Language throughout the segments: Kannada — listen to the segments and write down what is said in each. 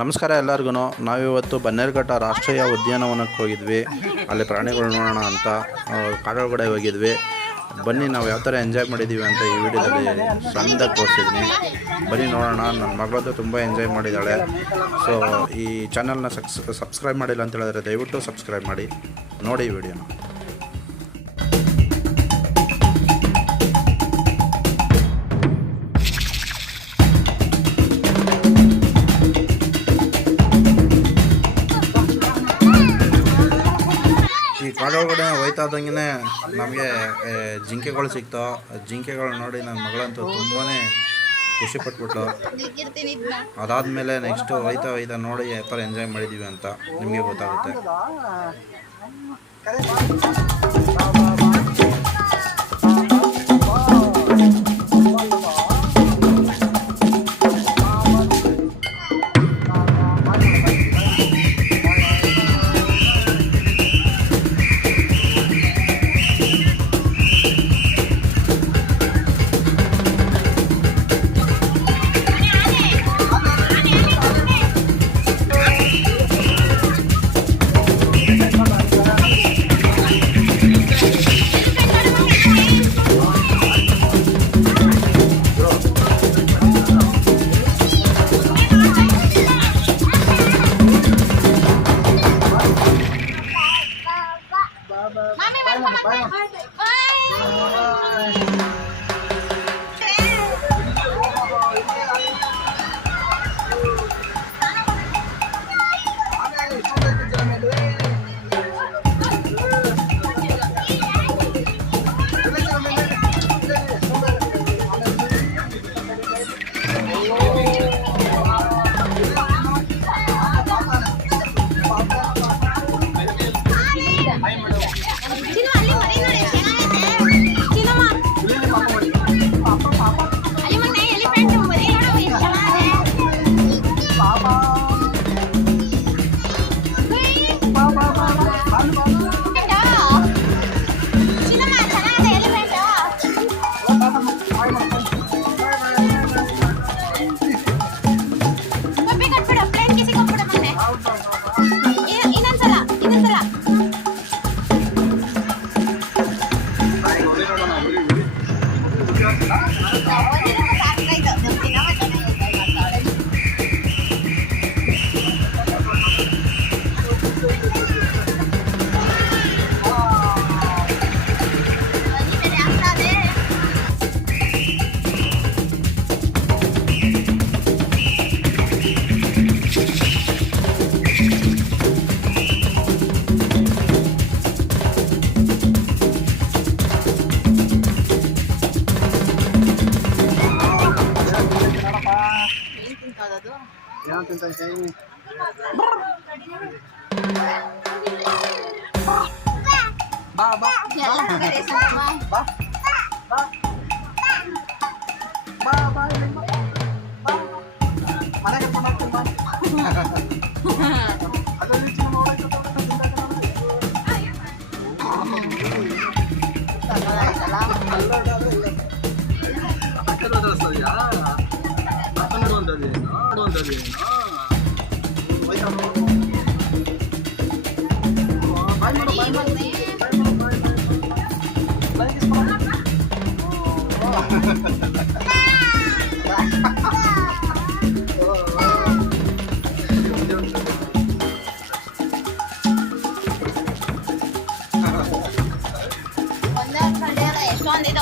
ನಮಸ್ಕಾರ ಎಲ್ಲರಿಗೂ. ನಾವಿವತ್ತು ಬನ್ನೇರುಘಟ್ಟ ರಾಷ್ಟ್ರೀಯ ಉದ್ಯಾನವನಕ್ಕೆ ಹೋಗಿದ್ವಿ. ಅಲ್ಲಿ ಪ್ರಾಣಿಗಳು ನೋಡೋಣ ಅಂತ ಕಾಡೊಳಗಡೆ ಹೋಗಿದ್ವಿ. ಬನ್ನಿ ನಾವು ಯಾವ ಥರ ಎಂಜಾಯ್ ಮಾಡಿದ್ದೀವಿ ಅಂತ ಈ ವಿಡಿಯೋದಲ್ಲಿ ಸಣ್ಣದಾಗಿ ತೋರಿಸಿದ್ದೀನಿ. ಬನ್ನಿ ನೋಡೋಣ. ನನ್ನ ಮಗಳದ್ದು ತುಂಬ ಎಂಜಾಯ್ ಮಾಡಿದ್ದಾಳೆ. ಸೊ ಈ ಚಾನಲ್ನ ಸಬ್ಸ್ಕ್ರೈಬ್ ಮಾಡಿಲ್ಲ ಅಂತ ಹೇಳಿದ್ರೆ ದಯವಿಟ್ಟು ಸಬ್ಸ್ಕ್ರೈಬ್ ಮಾಡಿ, ನೋಡಿ ಈ ವಿಡಿಯೋನ. ಈ ಕಾಡೊಳಗಡೆ ಹೋಯ್ತಾ ಇದ್ದಂಗೆ ನಮಗೆ ಜಿಂಕೆಗಳು ಸಿಗ್ತಾವೆ. ಜಿಂಕೆಗಳು ನೋಡಿ ನನ್ನ ಮಗಳಂತೂ ತುಂಬಾ ಖುಷಿಪಟ್ಬಿಟ್ಲು. ಅದಾದಮೇಲೆ ನೆಕ್ಸ್ಟು ಹೋಯ್ತಾ ನೋಡಿ ಯಾವ ಥರ ಎಂಜಾಯ್ ಮಾಡಿದ್ದೀವಿ ಅಂತ ನಿಮಗೆ ಗೊತ್ತಾಗುತ್ತೆ.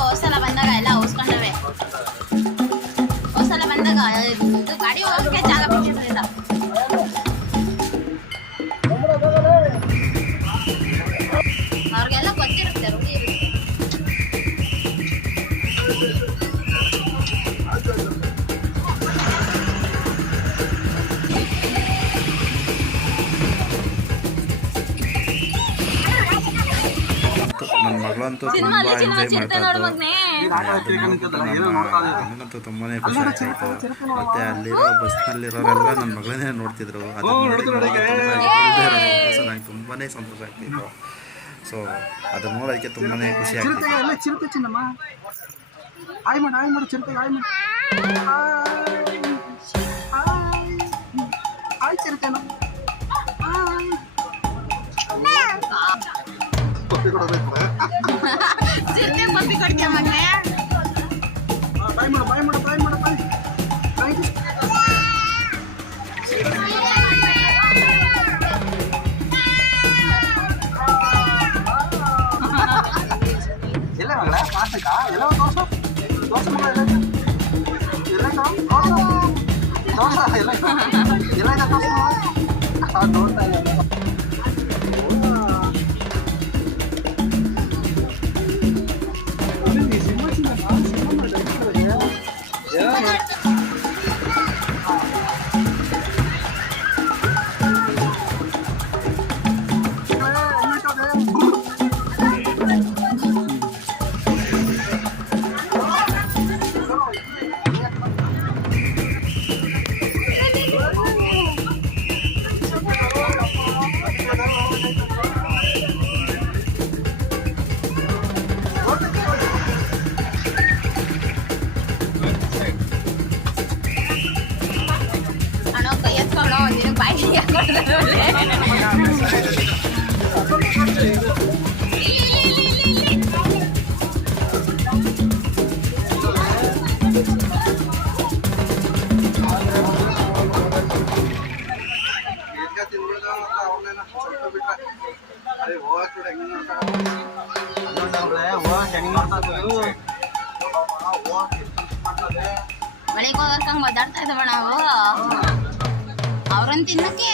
ಹೋಸಲ ಬಂದಾಗ ಎಲ್ಲ ಹೋಸ್ಕೊಂಡವೆ. ಹೋಸಲ ಬಂದಾಗ ಗಾಡಿ ಹೋಗಕ್ಕೆ ಜಾಗ ಬಿಟ್ಟಿರಲಿಲ್ಲ. ಅವ್ರಿಗೆಲ್ಲ ಗೊತ್ತಿರುತ್ತೆ, ರೂಢಿ ಇರುತ್ತೆ. ನನ್ನ ಮಗಳಂತೂ ತುಂಬ ಎಂಜಾಯ್ ಮಾಡ್ತಾಯಿತ್ತು. ನನಗಂತೂ ತುಂಬಾ ಖುಷಿ ಆಗ್ತಾಯಿತ್ತು. ಮತ್ತು ಅಲ್ಲಿರೋ ಬಸ್ನಲ್ಲಿರೋರೆಲ್ಲ ನನ್ನ ಮಗಳನ್ನೇ ನೋಡ್ತಿದ್ರು. ಅದು ನನಗೆ ತುಂಬಾ ಸಂತೋಷ ಆಗ್ತಿತ್ತು. ಸೊ ಅದು ನೋಡೋದಕ್ಕೆ ತುಂಬಾ ಖುಷಿ ಆಗ್ತಿತ್ತು. ಕಿರಿತೇನು ಚಿರತೆ ಪಪ್ಪಿ ಕೊಡ್ತೀಯ ಮಗನೇ? ಬಾಯ್ ಮಾಡು ಬಾಯ್ ಮಾಡು ಬಾಯ್ ಮಾಡು ಬಾಯ್ ಬಾಯ್ ಎಲ್ಲ ಮಗಳ ಕಾರ್ತಿಕ ಎಲ್ಲ ತೋರ್ಸು ತೋರ್ಸು ಮಗ ಎಲ್ಲ ತೋರ್ಸು ಎಲ್ಲ ಎಲ್ಲ ತೋರ್ಸು ನೋಡ್ತಾ ಇಲ್ಲ ಅಣ್ಣ ಕೈ ಎತ್ಕೊಂಡು ಒಂದಿನ ಬಾಯಿಗೆ ಹಾಕೊಂಡ್ರೆ ಮನೆಗೆ ಹೋಗಕ್ಕಂಗೆ ಮಾತಾಡ್ತಾ ಇದ್ದವ ನಾವು ಅವ್ರನ್ನ ತಿನ್ನಕ್ಕೆ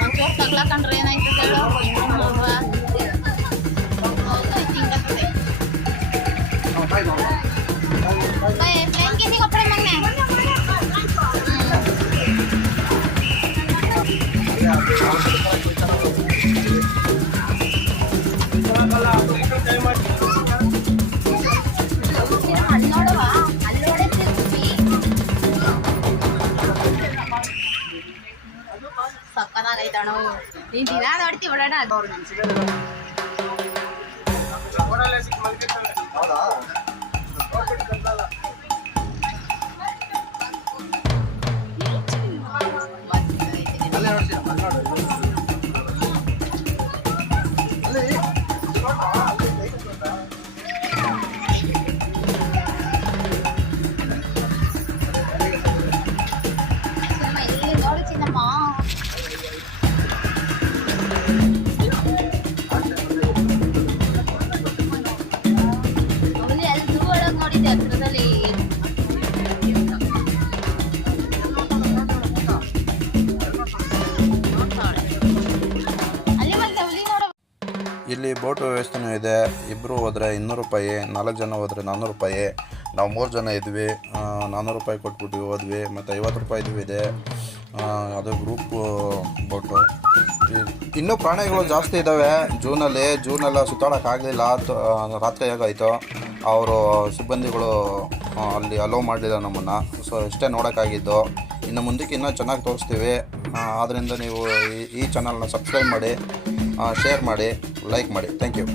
ಒಂಚೂರು ತಗ್ಲಾಕಂಡ್ರೆ ಏನಾಯ್ತದೆ ಹೇಳು? ಪ್ಲೇನ್ ಕಿಸಿ ಕೊಪ್ಪಳೆ ಮಗನೆ. ನೋಡುವ ಅಲ್ಲೋಡೆ ಸಕ್ಕದಾಗೈತಣ. ನೀನ್ ದಿನ ನೋಡ್ತೀವಿ ಬಿಡೋಣ ಅದು. ಇಲ್ಲಿ ನೋಡು ಚಿನ್ನಮ್ಮ. ಅವಳು ಎಲ್ಲಿ ಒಳಗೆ ನೋಡಿದ್ದೆ ಹತ್ರದಲ್ಲಿ. ಅಲ್ಲಿ ಮತ್ತೆ ಹುಲಿ ನೋಡು. ಇಲ್ಲಿ ಬೋಟ್ ವ್ಯವಸ್ಥೆನೂ ಇದೆ. ಇಬ್ಬರು ಹೋದರೆ 200 ರೂಪಾಯಿ, 4 ಜನ ಹೋದರೆ 400 ರೂಪಾಯಿ. ನಾವು 3 ಜನ ಇದ್ವಿ, 400 ರೂಪಾಯಿ ಕೊಟ್ಬಿಟ್ಟು ಹೋದ್ವಿ. ಮತ್ತು 50 ರೂಪಾಯಿದು ಇದೆ, ಅದು ಗ್ರೂಪ್ ಬೋಟು. ಇನ್ನೂ ಪ್ರಾಣಿಗಳು ಜಾಸ್ತಿ ಇದ್ದಾವೆ. ಜೂನೆಲ್ಲ ಸುತ್ತಾಡೋಕ್ಕಾಗಲಿಲ್ಲ, ರಾತ್ರಿ ಆಗಾಯಿತು. ಅವರು ಸಿಬ್ಬಂದಿಗಳು ಅಲ್ಲಿ ಅಲೋ ಮಾಡಲಿಲ್ಲ ನಮ್ಮನ್ನು. ಸೊ ಇಷ್ಟೇ ನೋಡೋಕ್ಕಾಗಿದ್ದು. ಇನ್ನು ಮುಂದಕ್ಕೆ ಇನ್ನೂ ಚೆನ್ನಾಗಿ ತೋರಿಸ್ತೀವಿ. ಆದ್ದರಿಂದ ನೀವು ಈ ಚಾನಲ್ನ ಸಬ್ಸ್ಕ್ರೈಬ್ ಮಾಡಿ, ಶೇರ್ ಮಾಡಿ, ಲೈಕ್ ಮಾಡಿ. Thank you.